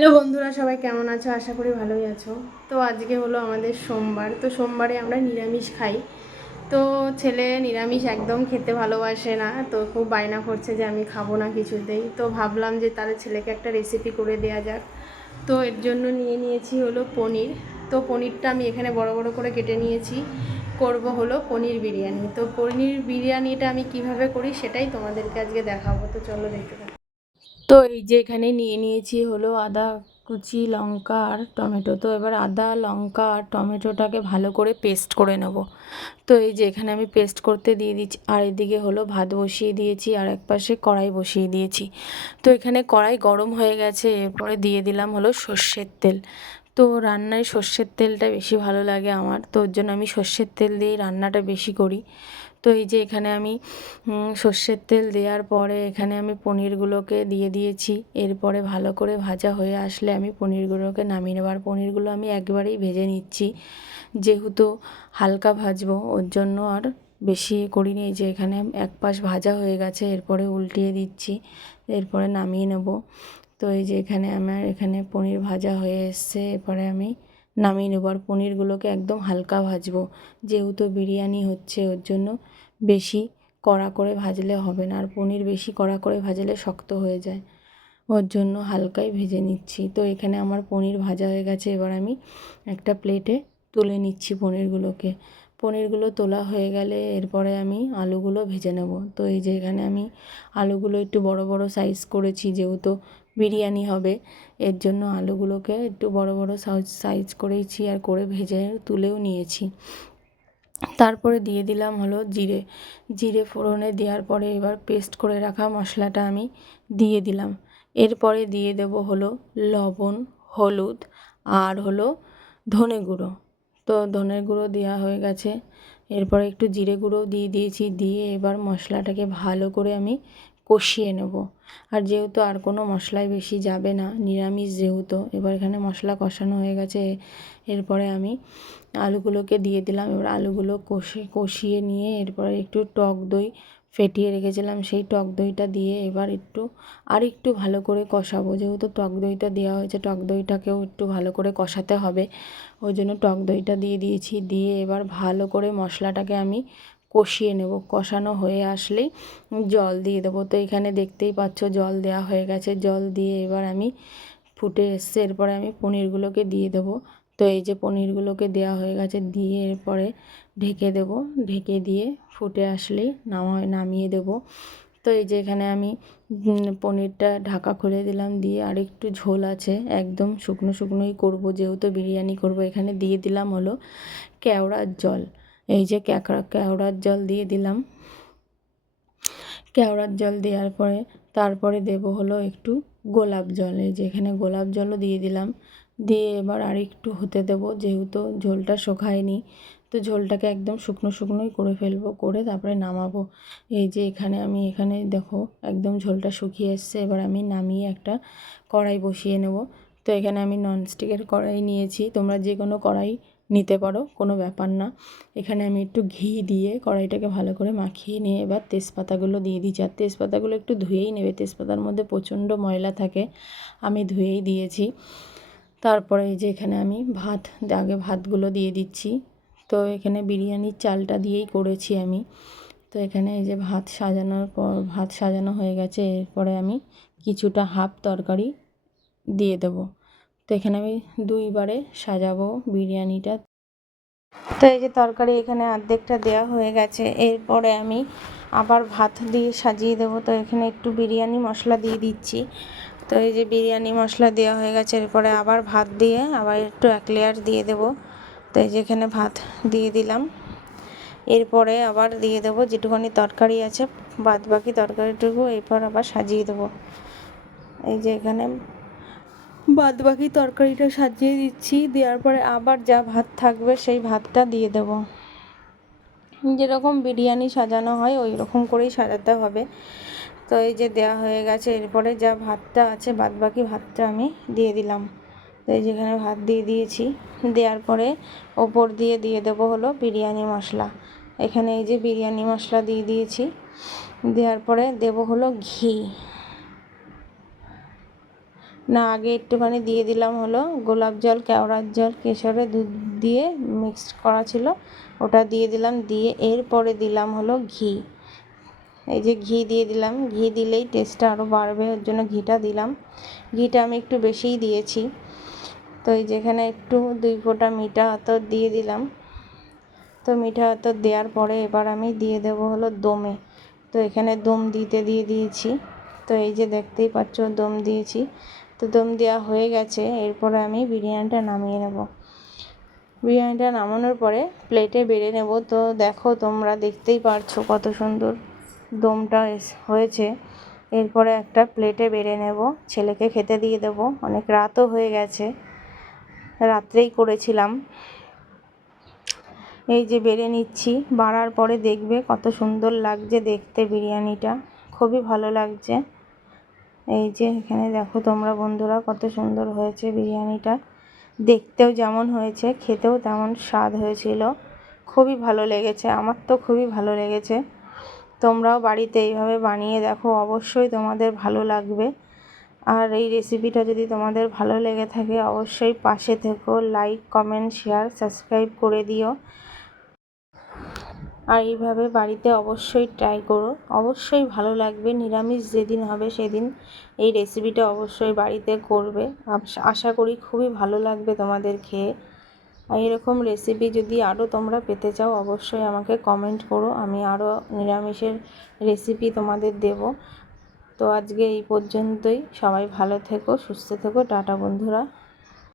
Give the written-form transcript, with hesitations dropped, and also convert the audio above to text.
Hello বন্ধুরা, সবাই কেমন আছো? আশা করি ভালোই আছো। তো আজকে হলো আমাদের সোমবার। তো সোমবারে আমরা নিরামিষ খাই। তো ছেলে নিরামিষ একদম খেতে ভালোবাসে না, তো খুব বায়না করছে যে আমি খাবো না কিছুতেই। তো ভাবলাম যে তাহলে ছেলেকে একটা রেসিপি করে দেওয়া যাক। তো এর জন্য নিয়ে নিয়েছি হলো পনির। তো পনিরটা আমি এখানে বড় বড় করে কেটে নিয়েছি। করব হলো পনির বিরিয়ানি। তো পনির বিরিয়ানিটা আমি কিভাবে করি সেটাই তোমাদেরকে আজকে দেখাবো। তো চলো দেখতে থাকো। তো এই যে এখানে নিয়ে নিয়েছি হলো আদা কুচি, লঙ্কা আর টমেটো। তো এবার আদা, লঙ্কা আর টমেটোটাকে ভালো করে পেস্ট করে নেব। তো এই যে এখানে আমি পেস্ট করতে দিয়ে দিচ্ছি, আর এদিকে হলো ভাত বসিয়ে দিয়েছি, আর এক পাশে কড়াই বসিয়ে দিয়েছি। তো এখানে কড়াই গরম হয়ে গেছে, এরপরে দিয়ে দিলাম হলো সর্ষের তেল। তো রান্নায় সর্ষের তেলটা বেশি ভালো লাগে আমার, তো ওর জন্য আমি সর্ষের তেল দিয়েই রান্নাটা বেশি করি। তো এই যে এখানে আমি সর্ষের তেল দেওয়ার পরে এখানে আমি পনিরগুলোকে দিয়ে দিয়েছি। এরপরে ভালো করে ভাজা হয়ে আসলে আমি পনিরগুলোকে নামিয়ে নেব। আর পনিরগুলো আমি একবারেই ভেজে নিচ্ছি, যেহেতু হালকা ভাজবো ওর জন্য আর বেশি করিনি। এই যে এখানে এক পাশ ভাজা হয়ে গেছে, এরপরে উল্টিয়ে দিচ্ছি, এরপরে নামিয়ে নেব। তো এই যে এখানে আমার এখানে পনির ভাজা হয়ে এসছে, এরপরে আমি নামিয়ে নেব। আর পনিরগুলোকে একদম হালকা ভাজবো, যেহেতু বিরিয়ানি হচ্ছে ওর জন্য বেশি কড়া করে ভাজলে হবে না। আর পনির বেশি কড়া করে ভাজলে শক্ত হয়ে যায়, ওর জন্য হালকাই ভেজে নিচ্ছি। তো এখানে আমার পনির ভাজা হয়ে গেছে, এবার আমি একটা প্লেটে তুলে নিচ্ছি পনিরগুলোকে। পনিরগুলো তোলা হয়ে গেলে এরপরে আমি আলুগুলো ভেজে নেব। তো এই যে এখানে আমি আলুগুলো একটু বড় বড় সাইজ করেছি, যেহেতু বিরিয়ানি হবে এর জন্য আলুগুলোকে একটু বড় বড় সাইজ করেছি, আর করে ভেজে তুলেও নিয়েছি। তারপরে দিয়ে দিলাম হলো জিরে। জিরে ফোড়নে দেওয়ার পরে এবার পেস্ট করে রাখা মশলাটা আমি দিয়ে দিলাম। এরপরে দিয়ে দেব হলো লবণ, হলুদ আর হলো ধনে গুঁড়ো। তো ধনে গুঁড়ো দেওয়া হয়ে গেছে, এরপরে একটু জিরে গুঁড়োও দিয়ে দিয়েছি। দিয়ে এবার মশলাটাকে ভালো করে আমি কষিয়ে নেব। আর যেহেতু আর কোনো মশলাই বেশি যাবে না, নিরামিষ যেহেতু, এবার এখানে মশলা কষানো হয়ে গেছে, এরপরে আমি আলুগুলোকে দিয়ে দিলাম। এবার আলুগুলো কষিয়ে নিয়ে এরপরে একটু টক দই ফেটিয়ে রেখেছিলাম, সেই টক দইটা দিয়ে এবার একটু ভালো করে কষাবো। যেহেতু টক দইটা দেওয়া হয়েছে, টক দইটাকেও একটু ভালো করে কষাতে হবে, ওই জন্য টক দইটা দিয়ে দিয়েছি। দিয়ে এবার ভালো করে মশলাটাকে আমি কষিয়ে নেব। কষানো হয়ে আসলেই জল দিয়ে দেবো। তো এখানে দেখতেই পাচ্ছ জল দেওয়া হয়ে গেছে। জল দিয়ে এবার আমি ফুটে এসছে, এরপরে আমি পনিরগুলোকে দিয়ে দেবো। তো এই যে পনিরগুলোকে দেওয়া হয়ে গেছে, দিয়ে এরপরে ঢেকে দেবো। ঢেকে দিয়ে ফুটে আসলেই নামিয়ে দেবো। তো এই যে এখানে আমি পনিরটা ঢাকা খুলে দিলাম, দিয়ে আর একটু ঝোল আছে, একদম শুকনো শুকনোই করব যেহেতু বিরিয়ানি করব। এখানে দিয়ে দিলাম হলো কেওড়ার জল। এই যে কেওড়ার জল দিয়ে দিলাম। কেওড়ার জল দেওয়ার পরে তারপরে দেব হলো একটু গোলাপ জল। এই যে এখানে গোলাপ জলও দিয়ে দিলাম। দিয়ে এবার আর একটু হতে দেবো, যেহেতু ঝোলটা শুকায়নি, তো ঝোলটাকে একদম শুকনো শুকনোই করে ফেলবো, করে তারপরে নামাবো। এই যে এখানে দেখো একদম ঝোলটা শুকিয়ে এসছে। এবার আমি নামিয়ে একটা কড়াই বসিয়ে নেব। তো এখানে আমি ননস্টিকের কড়াই নিয়েছি, তোমরা যে কোনো কড়াই নিতে পারো, কোনো ব্যাপার না। এখানে আমি একটু ঘি দিয়ে কড়াইটাকে ভালো করে মাখিয়ে নিয়ে এবার তেজপাতাগুলো দিয়ে দিচ্ছি। আর তেজপাতাগুলো একটু ধুয়েই নেবে, তেজপাতার মধ্যে প্রচণ্ড ময়লা থাকে, আমি ধুয়েই দিয়েছি। তারপরে এই যে এখানে আমি আগে ভাতগুলো দিয়ে দিচ্ছি। তো এখানে বিরিয়ানির চালটা দিয়েই করেছি আমি। তো এখানে এই যে ভাত সাজানো হয়ে গেছে, এরপরে আমি কিছুটা হাফ তরকারি দিয়ে দেবো। তো এখানে আমি দুইবারে সাজাবো বিরিয়ানিটা। তো এই যে তরকারি এখানে অর্ধেকটা দেওয়া হয়ে গেছে, এরপরে আমি আবার ভাত দিয়ে সাজিয়ে দেবো। তো এখানে একটু বিরিয়ানি মশলা দিয়ে দিচ্ছি। তো এই যে বিরিয়ানি মশলা দেওয়া হয়ে গেছে, এরপরে আবার ভাত দিয়ে আবার একটু এক লেয়ার দিয়ে দেবো। তো এই যে এখানে ভাত দিয়ে দিলাম, এরপরে আবার দিয়ে দেবো যেটুখানি তরকারি আছে, বাদ বাকি তরকারিটুকু এরপর আবার সাজিয়ে দেবো। এই যে এখানে বাদ বাকি তরকারিটা সাজিয়ে দিচ্ছি, দেওয়ার পরে আবার যা ভাত থাকবে সেই ভাতটা দিয়ে দেবো। যেরকম বিরিয়ানি সাজানো হয় ওই রকম করেই সাজাতে হবে। তো এই যে দেওয়া হয়ে গেছে, এরপরে যা ভাতটা আছে বাদ বাকি ভাতটা আমি দিয়ে দিলাম। তো এই যেখানে ভাত দিয়ে দিয়েছি, দেওয়ার পরে ওপর দিয়ে দেবো হলো বিরিয়ানি মশলা। এখানে এই যে বিরিয়ানি মশলা দিয়ে দিয়েছি, দেওয়ার পরে দেবো হলো ঘি। না, আগে একটুখানি দিয়ে দিলাম হলো গোলাপ জল, কেওড়ার জল, কেশরে দুধ দিয়ে মিক্সড করা ছিল, ওটা দিয়ে দিলাম। দিয়ে এরপরে দিলাম হলো ঘি। এই যে ঘি দিয়ে দিলাম, ঘি দিলেই টেস্টটা আরও বাড়বে, ওর জন্য ঘিটা দিলাম। ঘিটা আমি একটু বেশিই দিয়েছি। তো এই যেখানে একটু 2 ফোঁটা মিঠা আতর দিয়ে দিলাম। তো মিঠা আতর দেওয়ার পরে এবার আমি দিয়ে দেবো হলো দমে। তো এখানে দম দিয়ে দিয়েছি। তো এই যে দেখতেই পাচ্ছ দম দিয়েছি। তো দম দেওয়া হয়ে গেছে, এরপরে আমি বিরিয়ানিটা নামিয়ে নেব। বিরিয়ানিটা নামানোর পরে প্লেটে বেড়ে নেব। তো দেখো তোমরা দেখতেই পারছো কত সুন্দর দমটা হয়েছে। এরপরে একটা প্লেটে বেড়ে নেব, ছেলেকে খেতে দিয়ে দেবো। অনেক রাতও হয়ে গেছে, রাত্রেই করেছিলাম। এই যে বেড়ে নিচ্ছি, বাড়ার পরে দেখবে কত সুন্দর লাগছে দেখতে বিরিয়ানিটা, খুবই ভালো লাগছে। এই যে এখানে দেখো তোমরা বন্ধুরা কত সুন্দর হয়েছে বিরিয়ানিটা, দেখতেও যেমন হয়েছে খেতেও তেমন স্বাদ হয়েছিল। খুবই ভালো লেগেছে, আমার তো খুবই ভালো লেগেছে। তোমরাও বাড়িতে এইভাবে বানিয়ে দেখো, অবশ্যই তোমাদের ভালো লাগবে। আর এই রেসিপিটা যদি তোমাদের ভালো লেগে থাকে অবশ্যই পাশে থেকো, লাইক, কমেন্ট, শেয়ার, সাবস্ক্রাইব করে দিও। আর এইভাবে বাড়িতে অবশ্যই ট্রাই করো, অবশ্যই ভালো লাগবে। নিরামিষ যেদিন হবে সেদিন এই রেসিপিটা অবশ্যই বাড়িতে করবে। আশা করি খুবই ভালো লাগবে তোমাদের খেয়ে। আর এরকম রেসিপি যদি আরও তোমরা পেতে চাও অবশ্যই আমাকে কমেন্ট করো, আমি আরও নিরামিষের রেসিপি তোমাদের দেব। তো আজকে এই পর্যন্তই, সবাই ভালো থেকো, সুস্থ থেকো, টাটা বন্ধুরা।